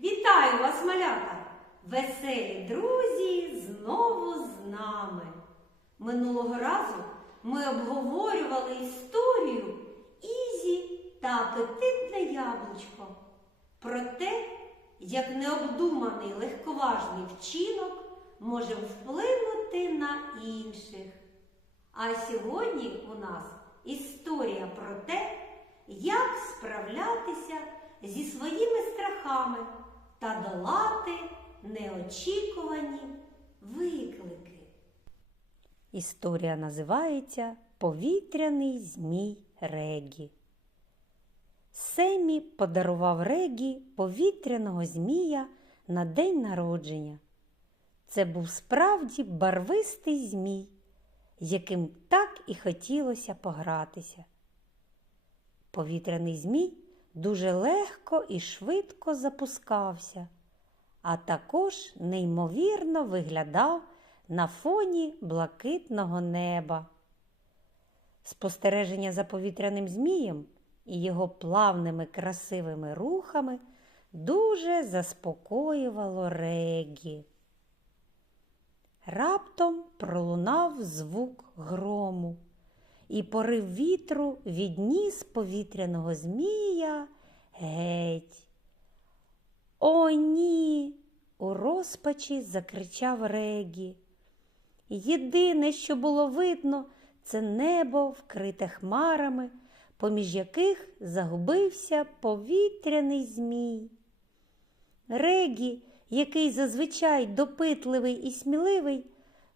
Вітаю вас, малята! Веселі друзі знову з нами. Минулого разу ми обговорювали історію Ізі та апетитне яблучко. Про те, як необдуманий легковажний вчинок може вплинути на інших. А сьогодні у нас історія про те, як справлятися зі своїми страхами та долати неочікувані виклики. Історія називається Повітряний змій Регі. Семі подарував Регі повітряного змія на день народження. Це був справді барвистий змій, яким так і хотілося погратися. Повітряний змій дуже легко і швидко запускався, а також неймовірно виглядав на фоні блакитного неба. Спостереження за повітряним змієм і його плавними красивими рухами дуже заспокоювало Регі. Раптом пролунав звук грому, і порив вітру відніс повітряного змія геть. О, ні! у розпачі закричав Регі. Єдине, що було видно, це небо, вкрите хмарами, поміж яких загубився повітряний змій. Регі, який зазвичай допитливий і сміливий,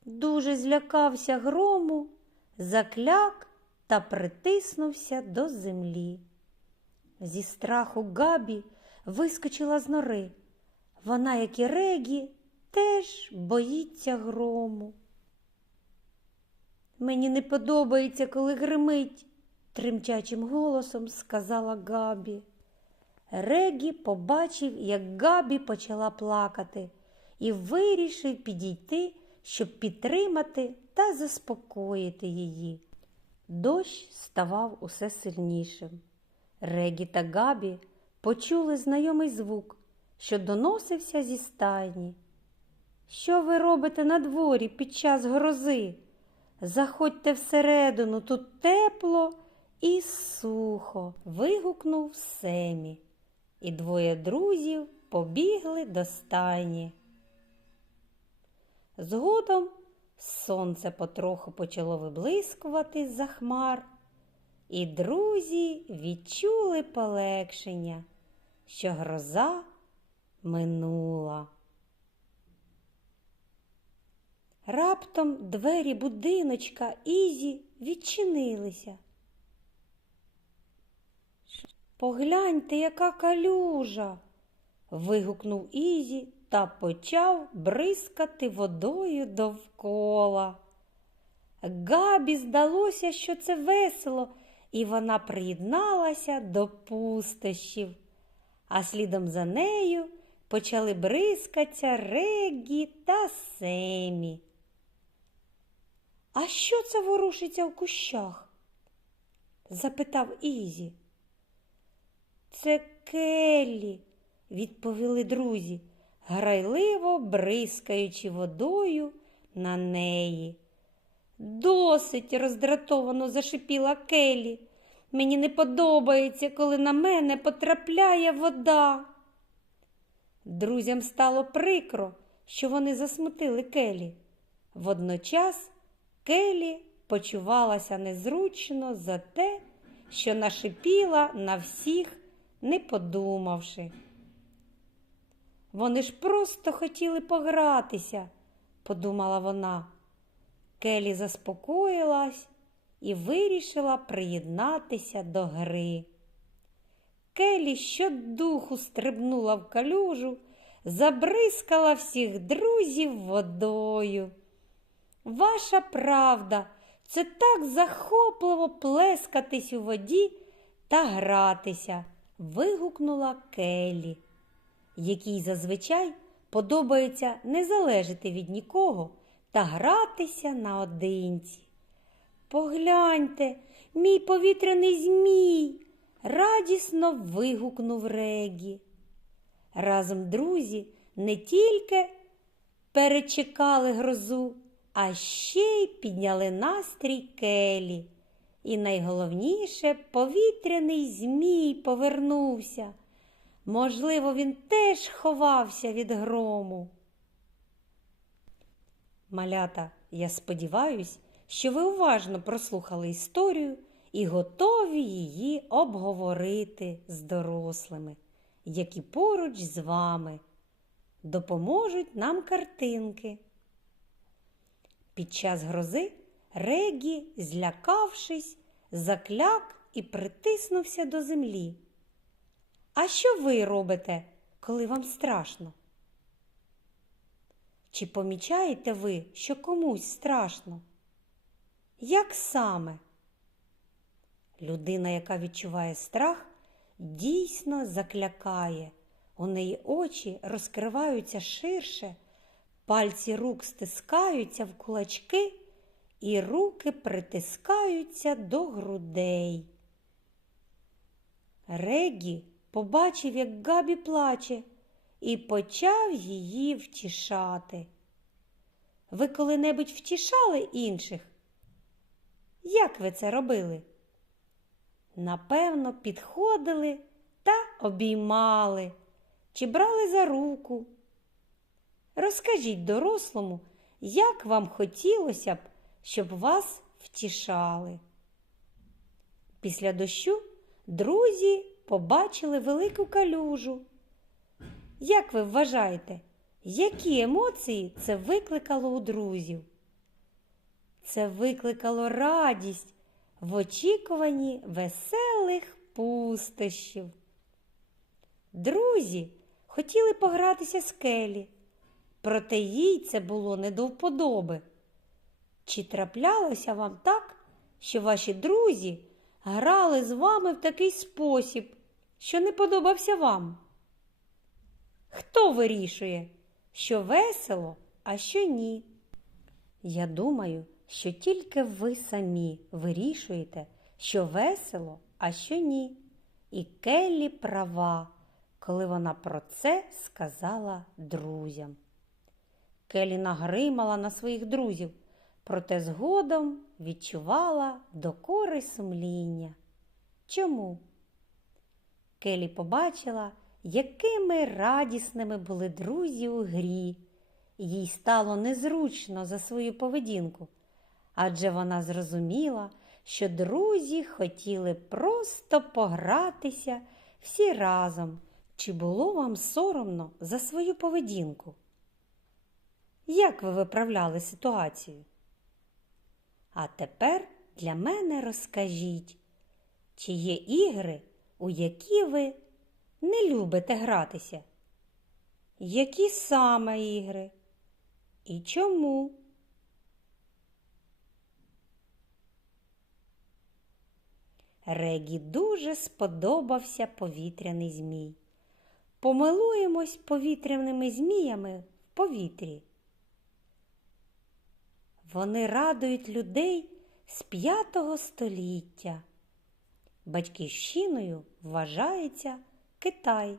дуже злякався грому, закляк та притиснувся до землі. Зі страху Габі вискочила з нори. Вона, як і Регі, теж боїться грому. Мені не подобається, коли гримить, тремтячим голосом сказала Габі. Регі побачив, як Габі почала плакати, і вирішив підійти, щоб підтримати та заспокоїти її. Дощ ставав усе сильнішим. Регі та Габі почули знайомий звук, що доносився зі стайні. Що ви робите на дворі під час грози? Заходьте всередину, тут тепло і сухо. вигукнув Семі, і двоє друзів побігли до стайні. Згодом сонце потроху почало виблискувати за хмар, і друзі відчули полегшення, що гроза минула. Раптом двері будиночка Ізі відчинилися. Погляньте, яка калюжа. вигукнув Ізі та почав бризкати водою довкола. Габі здалося, що це весело, і вона приєдналася до пустощів, а слідом за нею почали бризкатися Регі та Семі. А що це ворушиться в кущах? запитав Ізі. Це Келлі, відповіли друзі, грайливо бризкаючи водою на неї. Досить роздратовано зашипіла Келлі. Мені не подобається, коли на мене потрапляє вода. Друзям стало прикро, що вони засмутили Келі. Водночас Келі почувалася незручно за те, що нашипіла на всіх, не подумавши. Вони ж просто хотіли погратися, подумала вона. Келі заспокоїлась і вирішила приєднатися до гри. Келі щодуху стрибнула в калюжу, забризкала всіх друзів водою. Ваша правда, це так захопливо плескатись у воді та гратися, вигукнула Келі, якій зазвичай подобається не залежати від нікого та гратися наодинці. Погляньте, мій повітряний змій радісно вигукнув Регі. Разом друзі не тільки перечекали грозу, а ще й підняли настрій келі. І найголовніше, повітряний змій повернувся. Можливо, він теж ховався від грому. Малята, я сподіваюсь, що ви уважно прослухали історію і готові її обговорити з дорослими, які поруч з вами допоможуть нам картинки. Під час грози Регі, злякавшись, закляк і притиснувся до землі. А що ви робите, коли вам страшно? Чи помічаєте ви, що комусь страшно? Як саме? Людина, яка відчуває страх, дійсно заклякає. У неї очі розкриваються ширше, пальці рук стискаються в кулачки, і руки притискаються до грудей. Регі побачив, як Габі плаче, і почав її втішати. Ви коли-небудь втішали інших? Як ви це робили? Напевно, підходили та обіймали чи брали за руку. Розкажіть дорослому, як вам хотілося б, щоб вас втішали. Після дощу друзі побачили велику калюжу. Як ви вважаєте, які емоції це викликало у друзів? Це викликало радість в очікуванні веселих пустощів. Друзі хотіли погратися з келі, проте їй це було не до вподоби. Чи траплялося вам так, що ваші друзі грали з вами в такий спосіб, що не подобався вам? Хто вирішує, що весело, а що ні? Я думаю, що тільки ви самі вирішуєте, що весело, а що ні. І Келлі права, коли вона про це сказала друзям. Келлі нагримала на своїх друзів, проте згодом відчувала докори сумління. Чому? Келі побачила, якими радісними були друзі у грі. Їй стало незручно за свою поведінку, адже вона зрозуміла, що друзі хотіли просто погратися всі разом. Чи було вам соромно за свою поведінку? Як ви виправляли ситуацію? А тепер для мене розкажіть, чи є ігри, у які ви не любите гратися? Які саме ігри? І чому? Регі дуже сподобався повітряний змій. Помилуємось повітряними зміями в повітрі. Вони радують людей з п'ятого століття. Батьківщиною вважається Китай.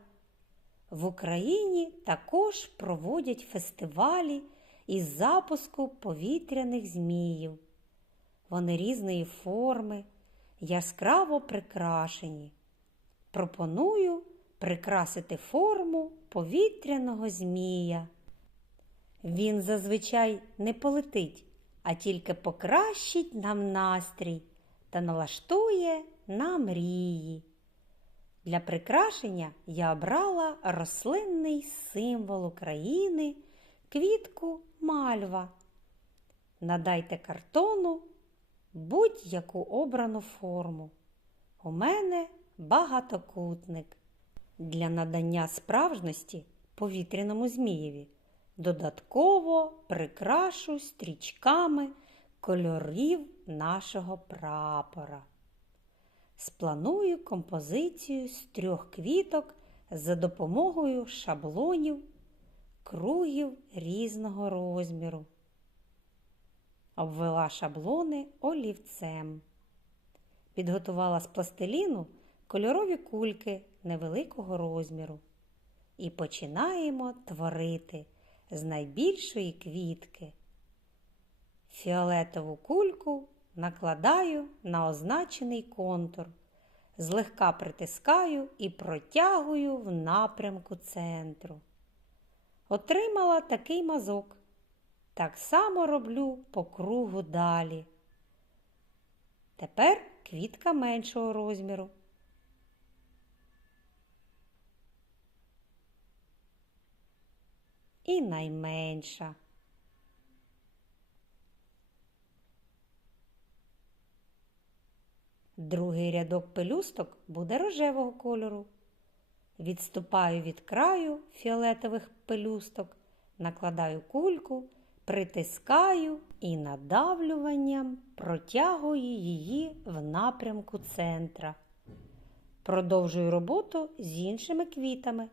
В Україні також проводять фестивалі із запуску повітряних зміїв. Вони різної форми, яскраво прикрашені. Пропоную прикрасити форму повітряного змія. Він зазвичай не полетить, а тільки покращить нам настрій та налаштує на мрії. Для прикрашення я обрала рослинний символ України квітку мальва. Надайте картону будь-яку обрану форму. У мене багатокутник. Для надання справжності повітряному змієві додатково прикрашу стрічками кольорів нашого прапора. Спланую композицію з трьох квіток за допомогою шаблонів, кругів різного розміру. Обвела шаблони олівцем. Підготувала з пластиліну кольорові кульки невеликого розміру. і починаємо творити з найбільшої квітки. Фіолетову кульку накладаю на означений контур, злегка притискаю і протягую в напрямку центру. Отримала такий мазок. Так само роблю по кругу далі. Тепер квітка меншого розміру. І найменша. Другий рядок пелюсток буде рожевого кольору. Відступаю від краю фіолетових пелюсток, накладаю кульку, притискаю і надавлюванням протягую її в напрямку центра. Продовжую роботу з іншими квітами.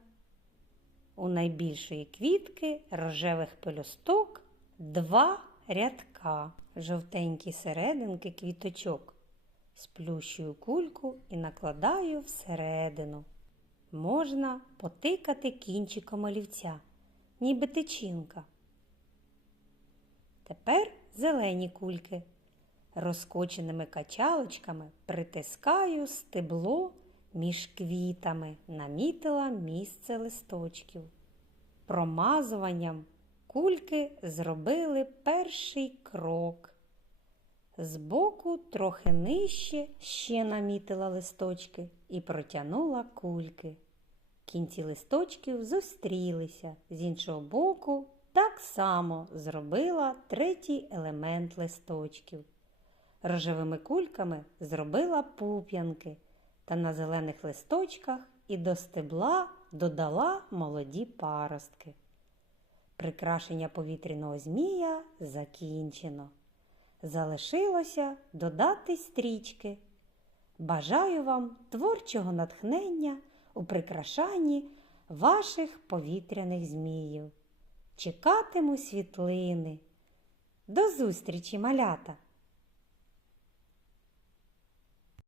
У найбільшої квітки рожевих пелюсток два рядка, жовтенькі серединки квіточок. Сплющую кульку і накладаю всередину. Можна потикати кінчиком олівця, ніби тичинка. Тепер зелені кульки. Розкоченими качалочками притискаю стебло між квітами, намітила місце листочків. Промазуванням кульки зробили перший крок. Збоку трохи нижче ще намітила листочки і протягнула кульки. Кінці листочків зустрілися, з іншого боку так само зробила третій елемент листочків. Рожевими кульками зробила пуп'янки та на зелених листочках і до стебла додала молоді паростки. Прикрашення повітряного змія закінчено. Залишилося додати стрічки. Бажаю вам творчого натхнення у прикрашанні ваших повітряних зміїв. Чекатиму світлини. До зустрічі, малята!